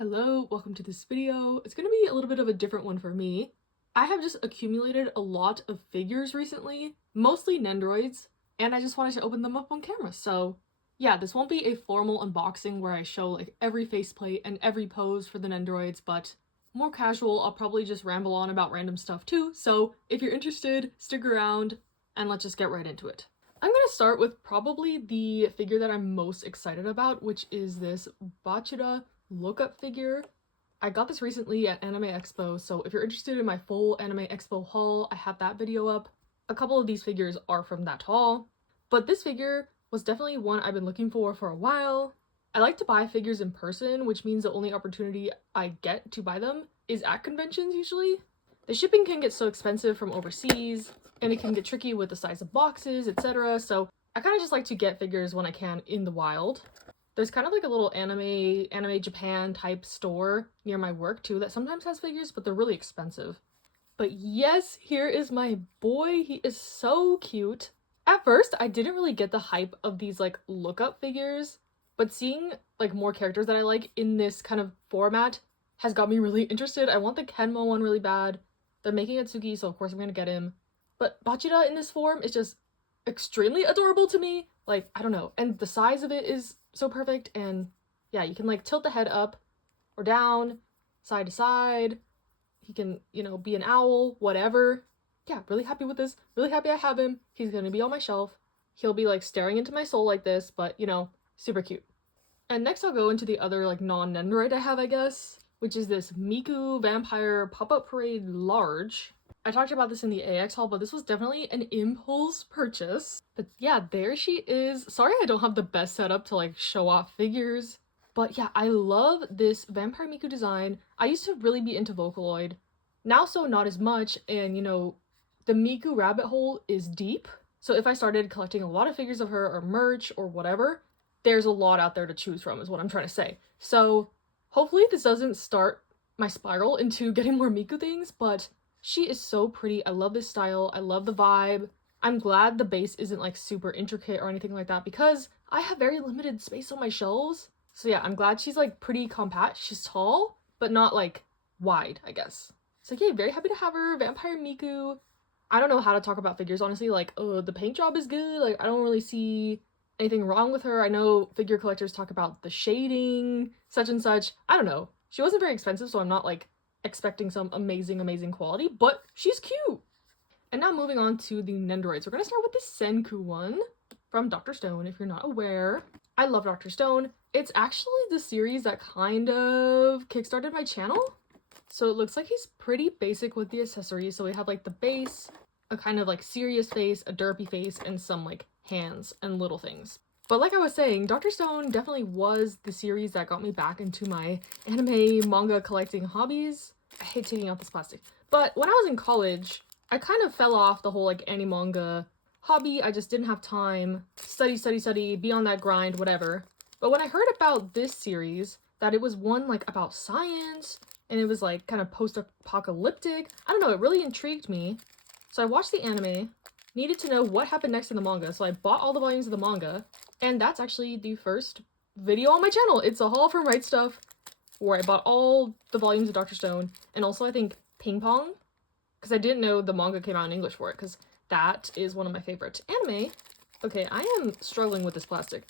Hello, welcome to this video. It's gonna be a little bit of a different one for me. I have just accumulated a lot of figures recently, mostly nendoroids, and I just wanted to open them up on camera. So yeah, this won't be a formal unboxing where I show like every faceplate and every pose for the nendoroids, but more casual. I'll probably just ramble on about random stuff too. So if you're interested, stick around and let's just get right into it. I'm gonna start with probably the figure that I'm most excited about, which is this Bachira lookup figure. I got this recently at Anime Expo, so if you're interested in my full Anime Expo haul, I have that video up. A couple of these figures are from that haul, but this figure was definitely one I've been looking for a while. I like to buy figures in person, which means the only opportunity I get to buy them is at conventions usually. The shipping can get so expensive from overseas, and it can get tricky with the size of boxes, etc. So I kind of just like to get figures when I can in the wild. There's kind of like a little anime Japan type store near my work too that sometimes has figures, but they're really expensive. But yes, here is my boy. He is so cute. At first, I didn't really get the hype of these like lookup figures, but seeing like more characters that I like in this kind of format has got me really interested. I want the Kenmo one really bad. They're making a Tsuki, so of course I'm gonna get him. But Bachira in this form is just extremely adorable to me. Like, I don't know. And the size of it is so perfect, and yeah, you can like tilt the head up or down, side to side. He can, you know, be an owl, whatever. Yeah, really happy with this. Really happy I have him. He's gonna be on my shelf. He'll be like staring into my soul like this, but you know, super cute. And next I'll go into the other like non-nendoroid I have, I guess, which is this Miku Vampire Pop-Up Parade Large. I talked about this in the AX haul, but this was definitely an impulse purchase. But yeah, there she is. Sorry I don't have the best setup to like show off figures. But yeah, I love this Vampire Miku design. I used to really be into Vocaloid. Now so not as much, and you know, the Miku rabbit hole is deep. So if I started collecting a lot of figures of her or merch or whatever, there's a lot out there to choose from is what I'm trying to say. So hopefully this doesn't start my spiral into getting more Miku things, but she is so pretty. I love this style. I love the vibe. I'm glad the base isn't like super intricate or anything like that because I have very limited space on my shelves. So yeah, I'm glad she's like pretty compact. She's tall, but not like wide, I guess. So yeah, very happy to have her. Vampire Miku. I don't know how to talk about figures, honestly. Like, oh, the paint job is good. Like, I don't really see anything wrong with her. I know figure collectors talk about the shading, such and such. I don't know. She wasn't very expensive, so I'm not like expecting some amazing quality, but she's cute. And now moving on to the nendoroids. We're gonna start with the Senku one from Dr. Stone, if you're not aware. I love Dr. Stone. It's actually the series that kind of kickstarted my channel. So it looks like he's pretty basic with the accessories. So we have like the base, a kind of like serious face, a derpy face, and some like hands and little things. But like I was saying, Dr. Stone definitely was the series that got me back into my anime manga collecting hobbies. I hate taking out this plastic. But when I was in college, I kind of fell off the whole like anime manga hobby. I just didn't have time. Study, be on that grind, whatever. But when I heard about this series, that it was one like about science, and it was like kind of post-apocalyptic, I don't know, it really intrigued me. So I watched the anime, needed to know what happened next in the manga, so I bought all the volumes of the manga. And that's actually the first video on my channel. It's a haul from Right Stuff where I bought all the volumes of Dr. Stone, and also I think Ping Pong, because I didn't know the manga came out in English for it, because that is one of my favorite anime. Okay, I am struggling with this plastic.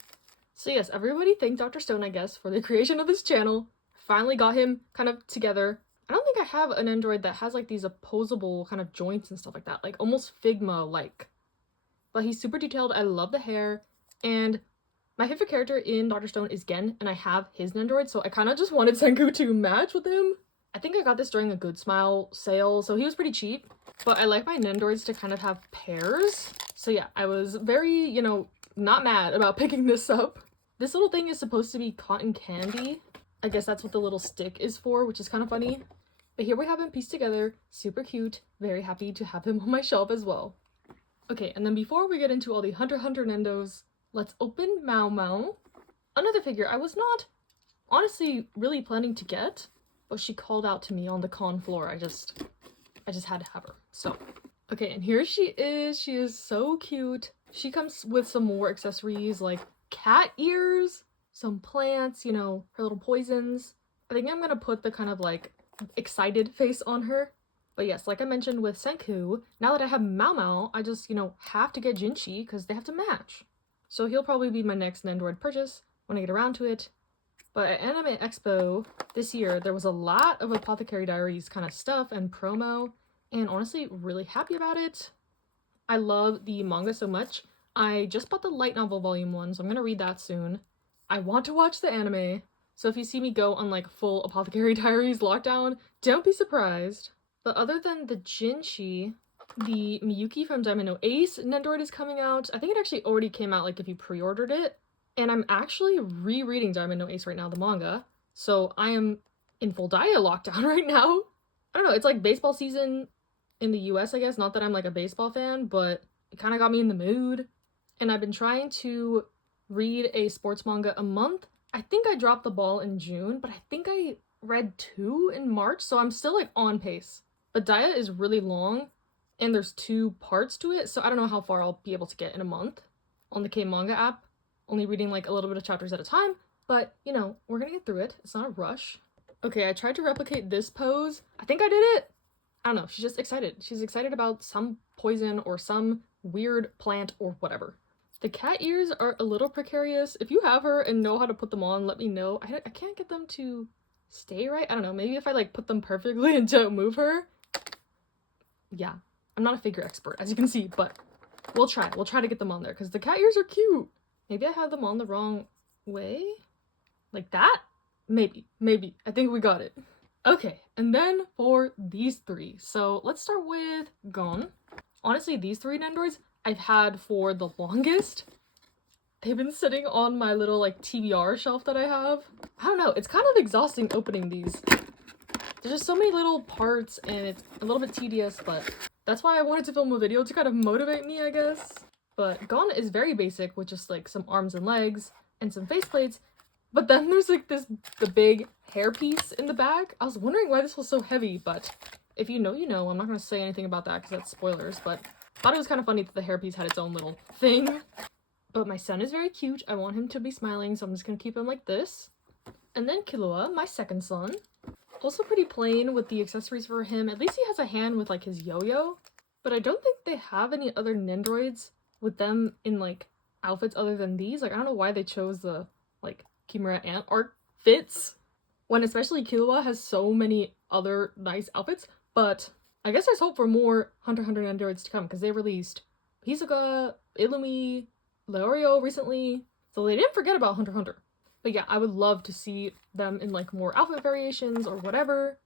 So yes, everybody thank Dr. Stone, I guess, for the creation of this channel. Finally got him kind of together. I don't think I have an Nendoroid that has like these opposable kind of joints and stuff like that, like almost Figma-like. But he's super detailed. I love the hair. And my favorite character in Dr. Stone is Gen, and I have his nendoroid, so I kind of just wanted Senku to match with him. I think I got this during a Good Smile sale, so he was pretty cheap. But I like my nendoroids to kind of have pairs. So yeah, I was very, you know, not mad about picking this up. This little thing is supposed to be cotton candy. I guess that's what the little stick is for, which is kind of funny. But here we have him pieced together. Super cute. Very happy to have him on my shelf as well. Okay, and then before we get into all the Hunter x Hunter nendos, let's open Mao Mao. Another figure I was not honestly really planning to get, but she called out to me on the con floor. I just had to have her. So, okay, and here she is. She is so cute. She comes with some more accessories like cat ears, some plants, you know, her little poisons. I think I'm gonna put the kind of like excited face on her. But yes, like I mentioned with Senku, now that I have Mao Mao, I just, have to get Jinchi because they have to match. So he'll probably be my next Nendoroid purchase when I get around to it. But at Anime Expo this year, there was a lot of Apothecary Diaries kind of stuff and promo, and honestly, really happy about it. I love the manga so much. I just bought the light novel volume 1, so I'm gonna read that soon. I want to watch the anime, so if you see me go on like full Apothecary Diaries lockdown, don't be surprised. But other than the Jinchi, the Miyuki from Diamond No Ace Nendoroid is coming out. I think it actually already came out, like if you pre-ordered it. And I'm actually rereading Diamond No Ace right now, the manga. So I am in full Dia lockdown right now. I don't know, it's like baseball season in the US, I guess. Not that I'm like a baseball fan, but it kind of got me in the mood. And I've been trying to read a sports manga a month. I think I dropped the ball in June, but I think I read 2 in March, so I'm still like on pace. But Dia is really long, and there's 2 parts to it, so I don't know how far I'll be able to get in a month on the K-Manga app. Only reading like a little bit of chapters at a time, but we're gonna get through it. It's not a rush. Okay, I tried to replicate this pose. I think I did it. I don't know, she's just excited. She's excited about some poison or some weird plant or whatever. The cat ears are a little precarious. If you have her and know how to put them on, let me know. I can't get them to stay right. I don't know, maybe if I like put them perfectly and don't move her. Yeah, I'm not a figure expert, as you can see, but we'll try to get them on there because the cat ears are cute. Maybe I had them on the wrong way? Like that? Maybe. I think we got it. Okay, and then for these 3. So let's start with Gon. Honestly, these 3 Nendoroids I've had for the longest. They've been sitting on my little like TBR shelf that I have. I don't know, it's kind of exhausting opening these. There's just so many little parts and it's a little bit tedious, but that's why I wanted to film a video to kind of motivate me, I guess. But Gon is very basic with just like some arms and legs and some faceplates. But then there's like the big hair piece in the back. I was wondering why this was so heavy, but if you know, you know. I'm not going to say anything about that because that's spoilers, but I thought it was kind of funny that the hairpiece had its own little thing. But my son is very cute. I want him to be smiling, so I'm just going to keep him like this. And then Killua, my second son. Also pretty plain with the accessories for him. At least he has a hand with like his yo-yo. But I don't think they have any other Nendoroids with them in like outfits other than these. Like I don't know why they chose the like Chimera Ant art fits when especially Killua has so many other nice outfits. But I guess there's hope for more Hunter x Hunter Nendoroids to come because they released Hisoka, Illumi, Leorio recently. So they didn't forget about Hunter x Hunter. But yeah, I would love to see them in like more outfit variations or whatever.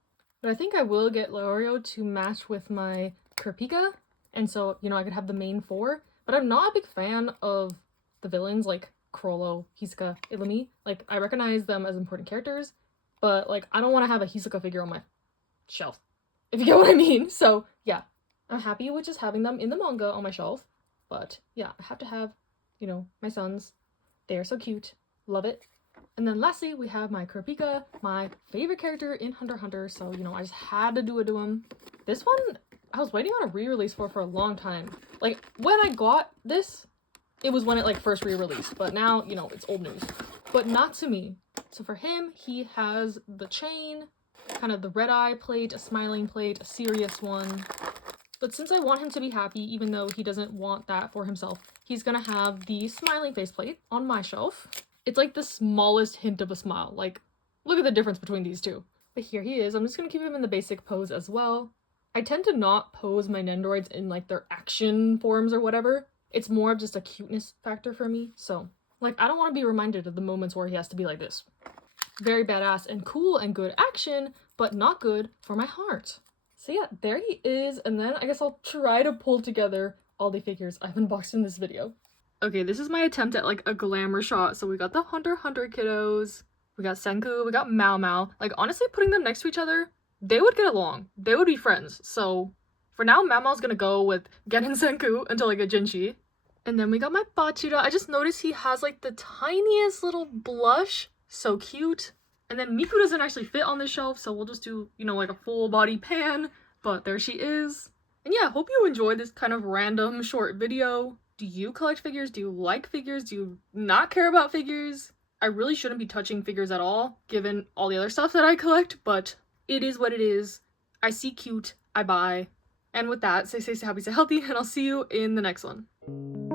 But I think I will get Leorio to match with my Kurapika. And so, I could have the main 4. But I'm not a big fan of the villains like Chrollo, Hisoka, Illumi. Like, I recognize them as important characters, but like, I don't want to have a Hisoka figure on my shelf, if you get what I mean. So yeah, I'm happy with just having them in the manga on my shelf. But yeah, I have to have, my sons. They are so cute. Love it. And then lastly, we have my Kurapika, my favorite character in Hunter x Hunter. So, I just had to do it to him. This one, I was waiting on a re-release for a long time. Like, when I got this, it was when it, like, first re-released. But now, it's old news. But not to me. So for him, he has the chain, kind of the red eye plate, a smiling plate, a serious one. But since I want him to be happy, even though he doesn't want that for himself, he's gonna have the smiling faceplate on my shelf. It's like the smallest hint of a smile. Like, look at the difference between these two. But here he is. I'm just gonna keep him in the basic pose as well. I tend to not pose my Nendoroids in like their action forms or whatever. It's more of just a cuteness factor for me. So, like, I don't want to be reminded of the moments where he has to be like this. Very badass and cool and good action, but not good for my heart. So yeah, there he is. And then I guess I'll try to pull together all the figures I've unboxed in this video. Okay, this is my attempt at like a glamour shot. So we got the Hunter x Hunter kiddos, we got Senku, we got Mao Mao. Like, honestly, putting them next to each other, they would get along. They would be friends. So for now, Mao Mao's gonna go with Gen and Senku until I get Jinchi. And then we got my Bachira. I just noticed he has like the tiniest little blush. So cute. And then Miku doesn't actually fit on this shelf, so we'll just do, like a full body pan. But there she is. And yeah, hope you enjoyed this kind of random short video. Do you collect figures? Do you like figures? Do you not care about figures? I really shouldn't be touching figures at all, given all the other stuff that I collect, but it is what it is. I see cute, I buy. And with that, stay safe, stay happy, stay healthy, and I'll see you in the next one.